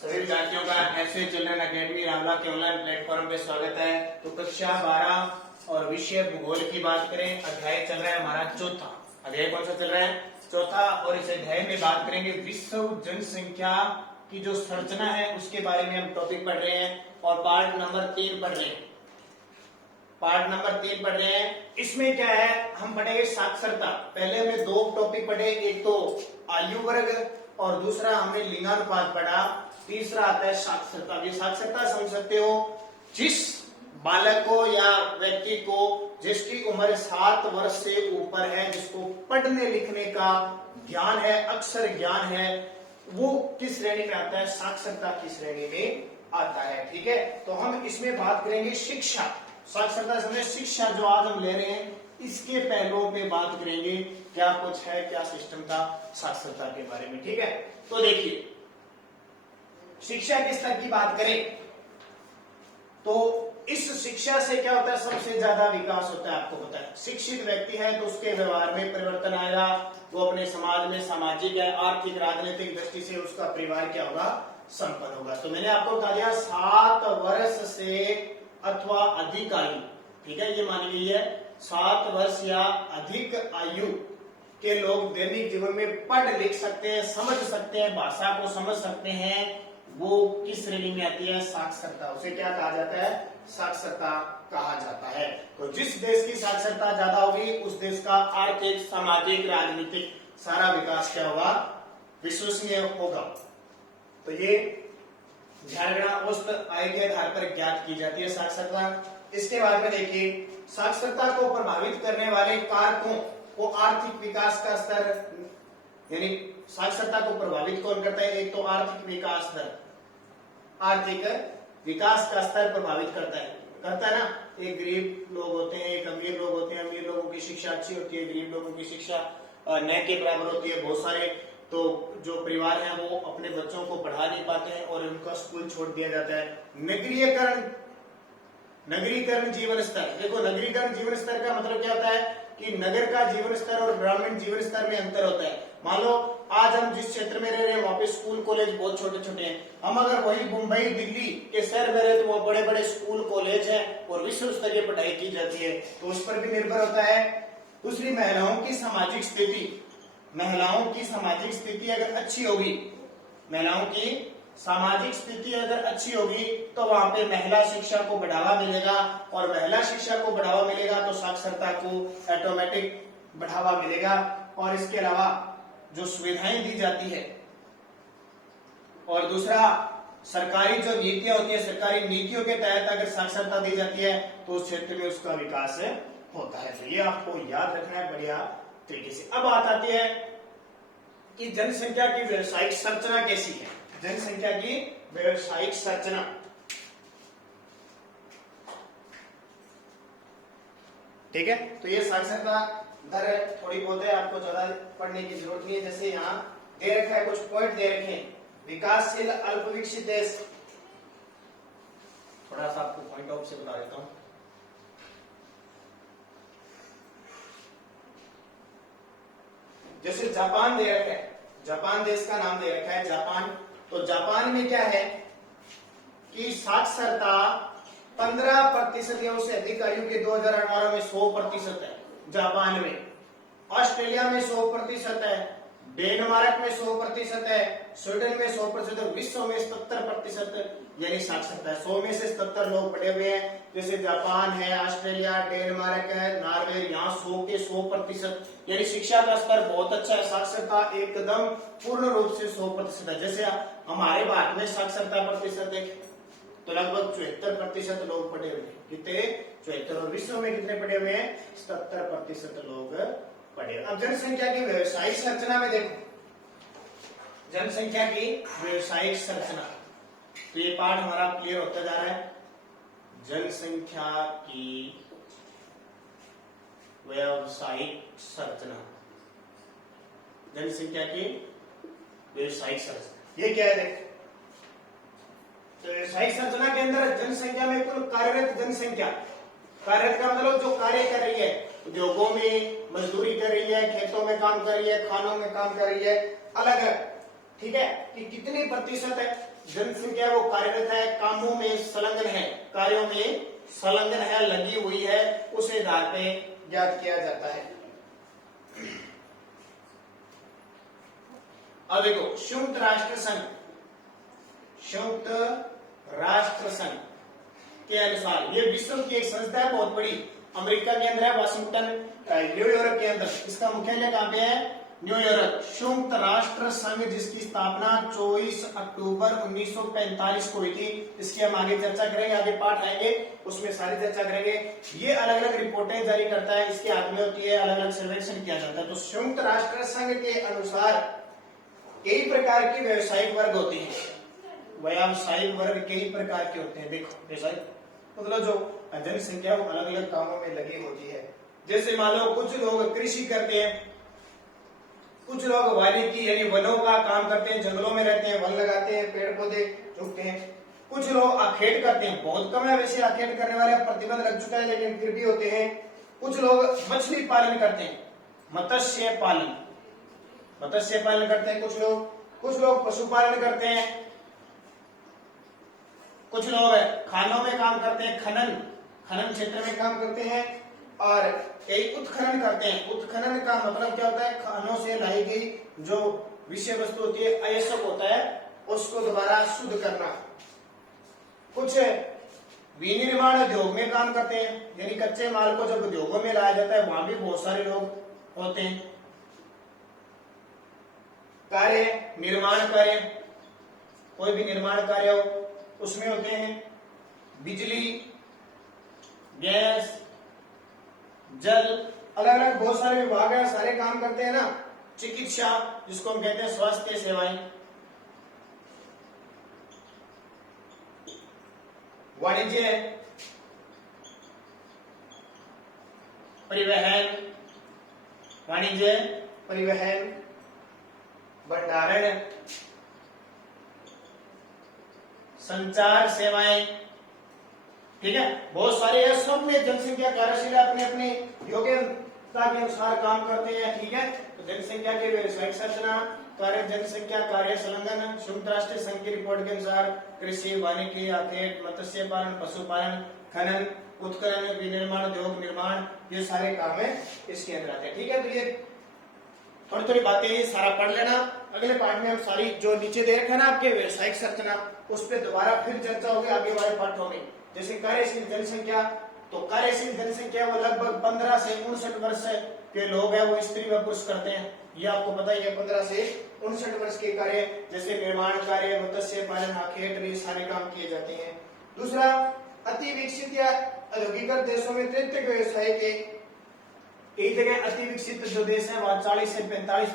सभी विद्यार्थियों का एसए चिल्ड्रन अकेडमी रावला के ऑनलाइन प्लेटफॉर्म पे स्वागत है। तो कक्षा 12 और विषय भूगोल की बात करें, अध्याय चल रहा है हमारा चौथा। अध्याय कौन सा चल रहा है? चौथा। और इस अध्याय में बात करेंगे विश्व जनसंख्या की जो संरचना है उसके बारे में हम टॉपिक पढ़ रहे हैं और पार्ट नंबर 3 पढ़ रहे हैं। पार्ट नंबर 3 पढ़ रहे हैं। इसमें क्या है, हम पढ़ेंगे साक्षरता। पहले हमने दो टॉपिक पढ़े, एक तो आयु वर्ग और दूसरा हमने लिंगानुपात पढ़ा। तीसरा आता है साक्षरता। ये साक्षरता समझ सकते हो, जिस बालक को या व्यक्ति को जिसकी उम्र 7 वर्ष से ऊपर है, जिसको पढ़ने लिखने का ज्ञान है, अक्षर ज्ञान है, वो किस श्रेणी में आता है? साक्षरता की श्रेणी में आता है। ठीक है, तो हम इसमें बात करेंगे शिक्षा। साक्षरता समझे शिक्षा जो आज हम ले रहे हैं, इसके पहलुओं पे बात करेंगे, क्या कुछ है, क्या सिस्टम था साक्षरता के बारे में। ठीक है, तो देखिए शिक्षा के स्तर की बात करें तो इस शिक्षा से क्या होता है? सबसे ज्यादा विकास होता है। आपको पता है, शिक्षित व्यक्ति है तो उसके व्यवहार में परिवर्तन आएगा, वो अपने समाज में सामाजिक है, आर्थिक, राजनीतिक दृष्टि से उसका परिवार क्या होगा? संपन्न होगा। तो मैंने आपको बता दिया 7 वर्ष से अथवा अधिक आयु, ठीक है, ये मानी गई है 7 वर्ष या अधिक आयु के लोग दैनिक जीवन में पढ़ लिख सकते हैं, समझ सकते हैं, भाषा को समझ सकते हैं, वो किस श्रेणी में आती है? साक्षरता। उसे क्या कहा जाता है? साक्षरता कहा जाता है। तो जिस देश की साक्षरता ज्यादा होगी उस देश का आर्थिक, सामाजिक, राजनीतिक सारा विकास क्या होगा? विश्वसनीय होगा। तो ये जनगणना औसत आय के आधार पर ज्ञात की जाती है साक्षरता। इसके बाद में देखिए, साक्षरता को प्रभावित करने वाले कारकों को आर्थिक विकास का स्तर, यानी साक्षरता को प्रभावित कौन करता है? एक तो आर्थिक विकास दर, आर्थिक विकास का स्तर प्रभावित करता है ना। एक गरीब लोग होते हैं, एक अमीर लोग होते हैं, अमीर लोगों की शिक्षा अच्छी होती है, गरीब लोगों की शिक्षा न के बराबर होती है। बहुत सारे तो जो परिवार हैं वो अपने बच्चों को पढ़ा नहीं पाते हैं और उनका स्कूल छोड़ दिया जाता है। नगरीकरण जीवन स्तर, देखो नगरीकरण जीवन स्तर का मतलब क्या होता है कि नगर का जीवन स्तर और ग्रामीण जीवन स्तर में अंतर होता है। मान लो आज हम जिस क्षेत्र में रह रहे हैं वहां पे स्कूल कॉलेज बहुत छोटे छोटे हैं। हम अगर वही मुंबई, दिल्ली के शहर में रहे तो वो बड़े बड़े स्कूल कॉलेज हैं और विश्व स्तरीय पढ़ाई की जाती है, तो उस पर भी निर्भर होता है। दूसरी, महिलाओं की सामाजिक स्थिति, महिलाओं की सामाजिक स्थिति अगर अच्छी होगी, महिलाओं की सामाजिक स्थिति अगर अच्छी होगी तो वहां पे महिला शिक्षा को बढ़ावा मिलेगा, और महिला शिक्षा को बढ़ावा मिलेगा तो साक्षरता को ऑटोमेटिक बढ़ावा मिलेगा। और इसके अलावा जो सुविधाएं दी जाती है, और दूसरा सरकारी जो नीतियां होती है, सरकारी नीतियों के तहत अगर साक्षरता दी जाती है तो उस क्षेत्र में उसका विकास होता है। तो ये आपको याद रखना है बढ़िया तरीके से। अब बात आती है कि जनसंख्या की व्यावसायिक संरचना कैसी है। जनसंख्या की व्यावसायिक संरचना, ठीक है, तो ये साक्षरता दर थोड़ी बहुत है, आपको ज्यादा पढ़ने की जरूरत नहीं है। जैसे यहाँ दे रखा है, कुछ पॉइंट दे रखे हैं। विकासशील अल्प विकसित देश, थोड़ा सा आपको पॉइंट ऑफ से बता देता हूं। जैसे जापान दे रखा है, जापान देश का नाम दे रखा है जापान। तो जापान में क्या है कि साक्षरता 15% या उससे अधिक आयु के 2018 में 100% है जापान में। ऑस्ट्रेलिया में 100% है, डेनमार्क में 100% है, स्वीडन में 100%, विश्व में 77% यानी साक्षरता है। 100 में से 77 लोग पढ़े हुए हैं। जैसे जापान है, ऑस्ट्रेलिया, डेनमार्क है, नॉर्वे, यहाँ 100 के 100%, यानी शिक्षा का स्तर बहुत अच्छा है। साक्षरता एकदम पूर्ण रूप से 100% है। जैसे हमारे भारत में साक्षरता प्रतिशत है तो लगभग 74% लोग पढ़े हुए हैं। कितने? 74। और विश्व में कितने पढ़े हुए हैं? 77% लोग पढ़े। अब जनसंख्या की व्यावसायिक संरचना में देखो, जनसंख्या की व्यावसायिक संरचना, तो ये पार्ट हमारा क्लियर होता जा रहा है। जनसंख्या की व्यावसायिक संरचना, जनसंख्या की व्यावसायिक संरचना, ये क्या है? देख, तो व्यावसायिक संरचना के अंदर जनसंख्या में कुल कार्यरत जनसंख्या, कार्यरत का मतलब जो कार्य कर रही है, उद्योगों में मजदूरी कर रही है, खेतों में काम कर रही है, खानों में काम कर रही है, अलग है। ठीक है, कि कितनी प्रतिशत है जनसंख्या वो कार्यरत है, कामों में संलग्न है, कार्यों में संलग्न है, लगी हुई है, उस आधार पे ज्ञात किया जाता है। अब देखो संयुक्त राष्ट्र संघ, संयुक्त राष्ट्र संघ के अनुसार ये विश्व की एक संस्था है, बहुत बड़ी, अमेरिका के अंदर है, वाशिंगटन, न्यूयॉर्क के अंदर, इसका मुख्यालय कहां पे है? न्यूयॉर्क। संयुक्त राष्ट्र संघ जिसकी स्थापना 24 अक्टूबर 1945 को हुई थी, इसकी हम आगे चर्चा करेंगे, आगे पाठ आएंगे उसमें सारी चर्चा करेंगे। ये अलग अलग रिपोर्टें जारी करता है, इसकी हाथ में होती है, अलग अलग सर्वेक्षण किया जाता है। तो संयुक्त राष्ट्र संघ के अनुसार कई प्रकार के व्यवसायिक वर्ग होते हैं, व्यावसायिक वर्ग कई प्रकार के होते हैं। देखो व्यवसायिक मतलब जो जनसंख्या वो अलग अलग कामों में लगी होती है। जैसे मान लो कुछ लोग कृषि करते हैं, कुछ लोग वानिकी यानी वनों का काम करते हैं, जंगलों में रहते हैं, वन लगाते हैं, पेड़ पौधे चुगते हैं। कुछ लोग आखेट करते हैं, बहुत कम है वैसे आखेट करने वाले, प्रतिबंध लग चुका है लेकिन फिर भी होते हैं। कुछ लोग मछली पालन करते हैं, मत्स्य पालन, मत्स्य पालन करते हैं कुछ लोग पशुपालन करते हैं, कुछ लोग खानों में काम करते हैं, खनन क्षेत्र में काम करते हैं, और कई उत्खनन करते हैं। उत्खनन का मतलब क्या होता है? खानों से लाई गई जो विषय वस्तु होती है, अयस्क होता है, उसको दोबारा शुद्ध करना। कुछ विनिर्माण उद्योग में काम करते हैं, यानी कच्चे माल को जब उद्योगों में लाया जाता है वहां भी बहुत सारे लोग होते हैं। कार्य, निर्माण कार्य, कोई भी निर्माण कार्य हो उसमें होते हैं। बिजली, गैस, जल, अलग अलग बहुत सारे विभाग है, सारे काम करते हैं ना। चिकित्सा जिसको हम कहते हैं स्वास्थ्य सेवाएं, वाणिज्य, परिवहन, वाणिज्य, परिवहन, भंडारण, संचार सेवाएं, ठीक है, बहुत सारे हैं। सब में जनसंख्या कार्यशील अपने अपने योग्यता के अनुसार काम करते हैं, ठीक है। तो जनसंख्या के व्यवसायिक संरचना, कार्य जनसंख्या, कार्य संलग्न, संयुक्त राष्ट्र संघ की रिपोर्ट के अनुसार कृषि, वानिकी, आखेट, मत्स्य पालन, पशुपालन, खनन, उत्खनन, विनिर्माण उद्योग, निर्माण, ये सारे काम है इसके अंदर आते हैं, ठीक है। तो ये थोड़ी थोड़ी बातें ये सारा पढ़ लेना। अगले पाठ में हम सारी जो नीचे दे रखा है ना आपके व्यवसायिक संरचना, उस पर दोबारा फिर चर्चा होगी आगे वाले पाठों में। जैसे कार्यशील जनसंख्या, तो कार्यशील जनसंख्या वो लगभग 15 से 59 वर्ष के लोग हैं, वो स्त्री व पुरुष करते हैं, ये आपको पता ही है। 15 से 59 वर्ष के कार्य जैसे निर्माण कार्य, मत्स्य पालन, आखेट, ये सारे काम किए जाते हैं। दूसरा, अति विकसित या औद्योगिक देशों में तृतीय व्यवसाय के कई जगह अति विकसित जो देश है वहां 40 से 45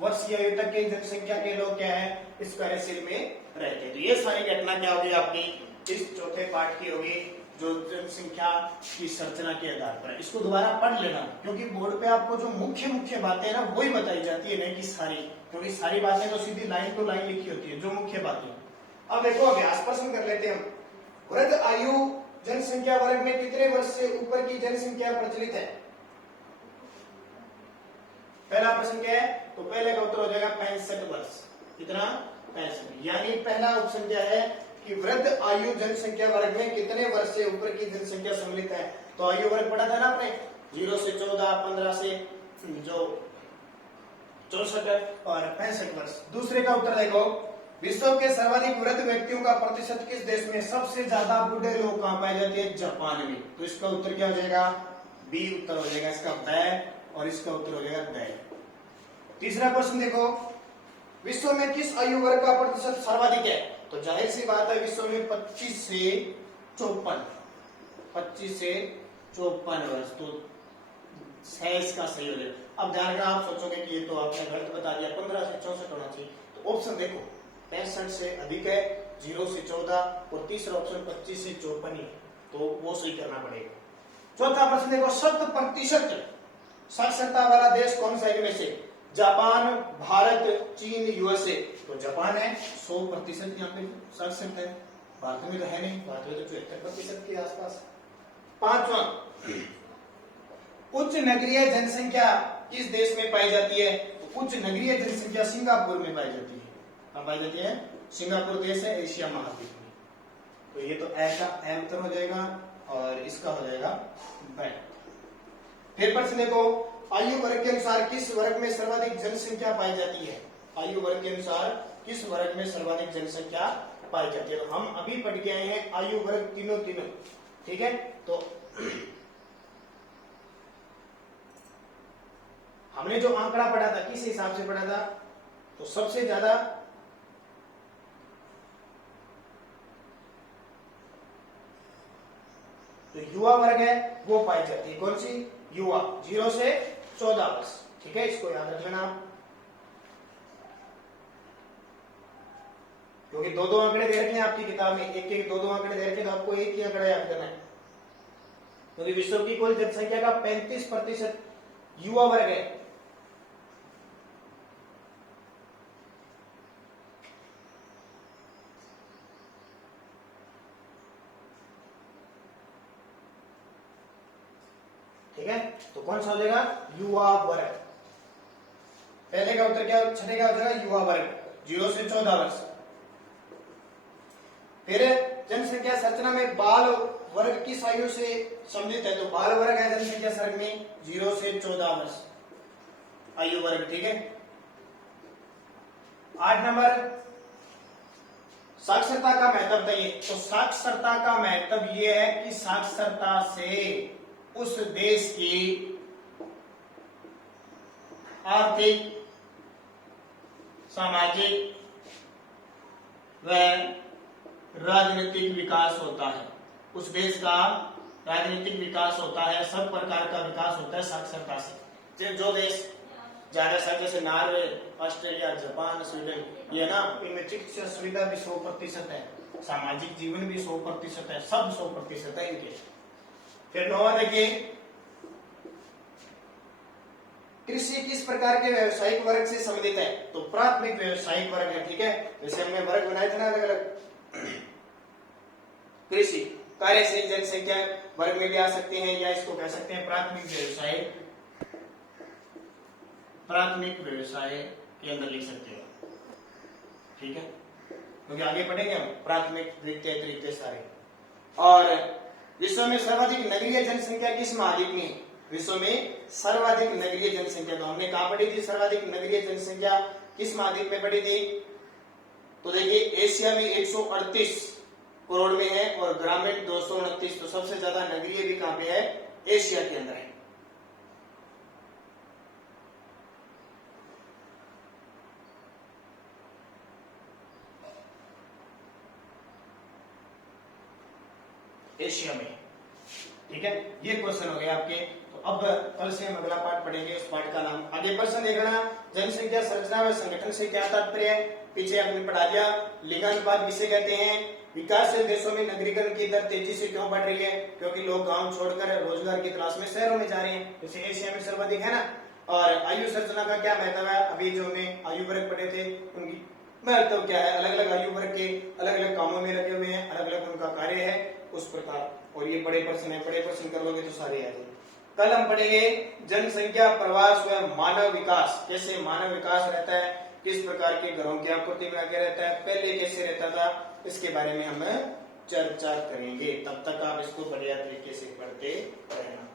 वर्ष की आयु तक की जनसंख्या के लोग क्या है इस कार्यशील में रहते हैं। तो ये सारी घटना क्या होगी आपकी इस चौथे पाठ की होगी, जो जनसंख्या की संरचना के आधार पर। इसको दोबारा पढ़ लेना, क्योंकि बोर्ड पे आपको जो मुख्य मुख्य बातें है ना वही बताई जाती है, नहीं कि सारी, क्योंकि सारी बातें तो सीधी लाइन टू लाइन लिखी होती है, जो मुख्य बातें। अब देखो अभ्यास प्रश्न कर लेते हैं हम। वृद्ध आयु जनसंख्या वर्ग में कितने वर्ष से ऊपर की जनसंख्या प्रचलित है? पहला प्रश्न क्या है? तो पहले का उत्तर हो जाएगा 65 वर्ष। कितना? 65। यानी पहला ऑप्शन क्या है कि वृद्ध आयु जनसंख्या वर्ग में कितने वर्ष से ऊपर की जनसंख्या सम्मिलित है? तो आयु वर्ग पढ़ा था ना आपने, 0 से 14, 15 से जो 64 और 65 वर्ष। दूसरे का उत्तर देखो, विश्व के सर्वाधिक वृद्ध व्यक्तियों का प्रतिशत किस देश में? सबसे ज्यादा बूढ़े लोग कहां पाए जाते हैं? जापान में। तो इसका उत्तर क्या हो जाएगा? बी उत्तर हो जाएगा इसका बैग, और इसका उत्तर हो जाएगा बैग। तीसरा प्रश्न देखो, विश्व में किस आयु वर्ग का प्रतिशत सर्वाधिक है? तो जाहिर सी बात है विश्व में 25 से 54, 25 से 54 वर्ष। तो 6 इसका सही हो जाएगा। अब ध्यान रखना, आप सोचोगे कि ये तो आपने गलत बता दिया, 15 से 64 होना चाहिए। तो ऑप्शन देखो 65 से अधिक है, 0 से 14, और तीसरा ऑप्शन 25 से 54 ही, तो वो सही करना पड़ेगा। चौथा प्रश्न देखो, 100% साक्षरता वाला देश कौन सा इनमें से? जापान, भारत, चीन, यूएसए। तो जापान है 100% यहाँ पे साक्षरता है, भारत में तो है नहीं, भारत में तो 74% के आसपास। पांचवा, उच्च नगरीय जनसंख्या किस देश में पाई जाती है? तो उच्च नगरीय जनसंख्या सिंगापुर में पाई जाती है। कहां पाई जाती है? सिंगापुर देश है एशिया महाद्वीप में। तो ये तो ए का ए उत्तर हो जाएगा और इसका हो जाएगा ब। फिर प्रश्न देखो, आयु वर्ग के अनुसार किस वर्ग में सर्वाधिक जनसंख्या पाई जाती है? आयु वर्ग के अनुसार किस वर्ग में सर्वाधिक जनसंख्या पाई जाती है? तो हम अभी पढ़ के आए हैं आयु वर्ग तीनों, ठीक है। तो हमने जो आंकड़ा पढ़ा था किस हिसाब से पढ़ा था? तो सबसे ज्यादा तो युवा वर्ग है वो पाई जाती है। कौन सी? युवा, 0 से 14 वर्ष, ठीक है, इसको याद रख लेना आप, क्योंकि दो आंकड़े दे रखे हैं आपकी किताब में, एक दो आंकड़े दे रखे हैं, तो आपको एक ही आंकड़ा याद करना है, क्योंकि विश्व की कुल जनसंख्या का 35% युवा वर्ग है। ठीक है, तो कौन सा हो जाएगा? युवा वर्ग। पहले का उत्तर क्या, छठे का हो जाएगा युवा वर्ग, 0 से 14 वर्ष। फिर जनसंख्या संरचना में बाल वर्ग किस आयु से सम्मिलित है? तो बाल वर्ग है जनसंख्या सर्ग में 0 से 14 वर्ष आयु वर्ग, ठीक है। 8 नंबर, साक्षरता का महत्व बताइए। तो साक्षरता का महत्व यह है कि साक्षरता से उस देश की आर्थिक, सामाजिक व राजनीतिक विकास होता है। उस देश का राजनीतिक विकास होता है, सब प्रकार का विकास होता है साक्षरता से। जो देश ज्यादा सर जैसे नॉर्वे, ऑस्ट्रेलिया, जापान, स्वीडन, ये ना, इनमें चिकित्सा सुविधा भी 100% है, सामाजिक जीवन भी 100% है, सब 100% है इनके। फिर 9वां देखिए, कृषि किस प्रकार के व्यवसायिक वर्ग से संबंधित है? तो प्राथमिक व्यवसायिक वर्ग है, ठीक है। जैसे हमने वर्ग बनाए थे ना अलग अलग, कृषि कार्यशील जनसंख्या वर्ग में भी आ सकते हैं, या इसको कह सकते हैं प्राथमिक व्यवसाय के अंदर लिख सकते हो, ठीक है, क्योंकि आगे पढ़ेंगे हम प्राथमिक, द्वितीय, तृतीय सारे। और विश्व में सर्वाधिक नगरीय जनसंख्या किस महाद्वीप में? विश्व में सर्वाधिक नगरीय जनसंख्या, तो हमने कहा पढ़ी थी सर्वाधिक नगरीय जनसंख्या किस महाद्वीप में पढ़ी थी? तो देखिए एशिया में 138 करोड़ में है और ग्रामीण 229, तो सबसे ज्यादा नगरीय भी कहां पे है? एशिया के अंदर है। एशिया में, ठीक है। ये क्वेश्चन हो गए आपके। तो अब कल से हम अगला पार्ट पढ़ेंगे, उस पार्ट का नाम आगे प्रश्न देखना, जनसंख्या संरचना व संगठन से क्या तात्पर्य है? पीछे आपने पढ़ा दिया। लिंगानुपात किसे कहते हैं? विकासशील देशों में नगरीकरण की दर तेजी से क्यों बढ़ रही है? क्योंकि लोग गांव छोड़कर रोजगार की तलाश में शहरों में जा रहे हैं, जैसे एशिया में सर्वाधिक है ना। और आयु संरचना का क्या महत्व है? अभी जो हमने आयु वर्ग पढ़े थे उनकी महत्व क्या है? अलग अलग आयु वर्ग के अलग अलग कामों में लगे हुए हैं, अलग अलग उनका कार्य है, उस प्रकार। और ये बड़े प्रश्न है, बड़े प्रश्न कर लोगे तो सारे याद है। कल हम पढ़ेंगे जनसंख्या, प्रवास व मानव विकास, कैसे मानव विकास रहता है, किस प्रकार के घरों की आपूर्ति में आगे रहता है, पहले कैसे रहता था, इसके बारे में हम चर्चा करेंगे। तब तक आप इसको बढ़िया तरीके से पढ़ते रहना।